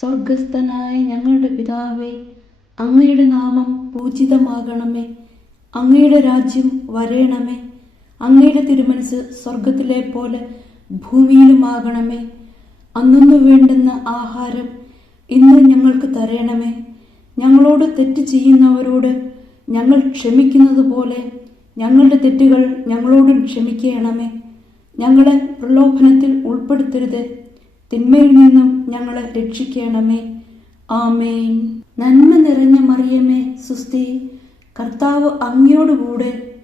സ്വർഗസ്ഥനായ ഞങ്ങളുടെ പിതാവേ, അങ്ങയുടെ നാമം പൂജിതമാകണമേ. അങ്ങയുടെ രാജ്യം വരേണമേ. അങ്ങയുടെ തിരുമനസ് സ്വർഗത്തിലെ പോലെ ഭൂമിയിലുമാകണമേ. അന്നു വേണ്ടുന്ന ആഹാരം ഇന്ന് ഞങ്ങൾക്ക് തരണമേ. ഞങ്ങളോട് തെറ്റ് ചെയ്യുന്നവരോട് ഞങ്ങൾ ക്ഷമിക്കുന്നത് പോലെ ഞങ്ങളുടെ തെറ്റുകൾ ഞങ്ങളോടും ക്ഷമിക്കണമേ. ഞങ്ങളെ പ്രലോഭനത്തിൽ ഉൾപ്പെടുത്തരുത്, തിന്മയിൽ നിന്നും ഞങ്ങളെ രക്ഷിക്കണമേ. ആമേൻ. നന്മ നിറഞ്ഞ മറിയമേ, സുസ്തി, കർത്താവ് അങ്ങയോടുകൂടെ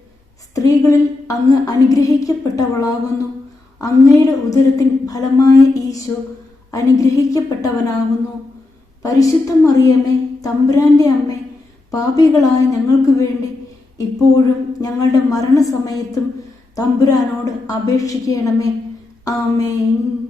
സ്ത്രീകളിൽ അങ്ങ് അനുഗ്രഹിക്കപ്പെട്ടവളാകുന്നു. അങ്ങയുടെ ഉദരത്തിൻ ഫലമായ ഈശോ അനുഗ്രഹിക്കപ്പെട്ടവനാകുന്നു. പരിശുദ്ധ മറിയമേ, തമ്പുരാന്റെ അമ്മേ, പാപികളായ ഞങ്ങൾക്ക് വേണ്ടി ഇപ്പോഴും ഞങ്ങളുടെ മരണസമയത്തും തമ്പുരാനോട് അപേക്ഷിക്കണമേ. ആമേൻ.